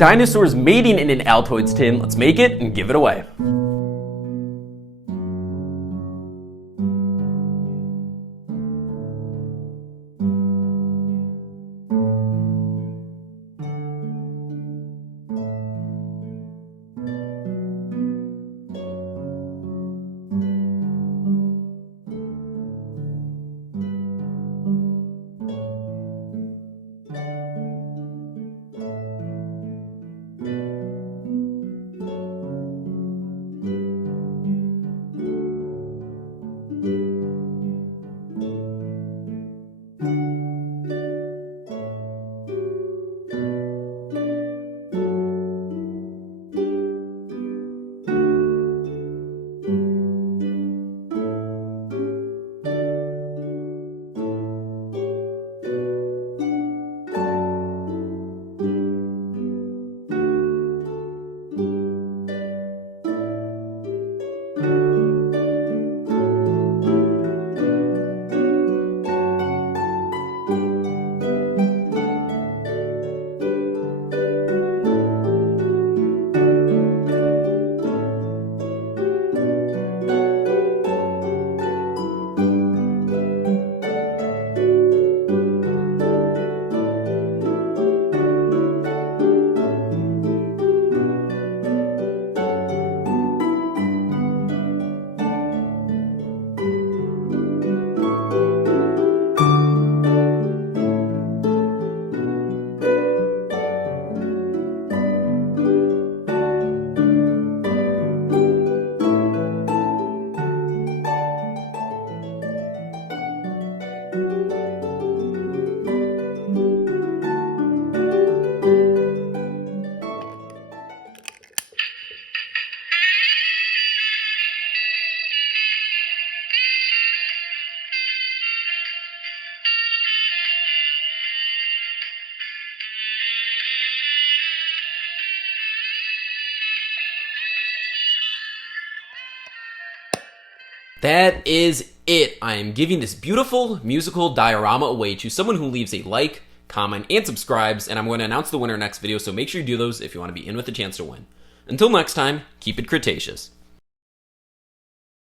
Dinosaurs mating in an Altoids tin. Let's make it and give it away. That is it. I am giving this beautiful musical diorama away to someone who leaves a like, comment, and subscribes, and I'm going to announce the winner next video, so make sure you do those if you want to be in with a chance to win. Until next time, keep it Cretaceous.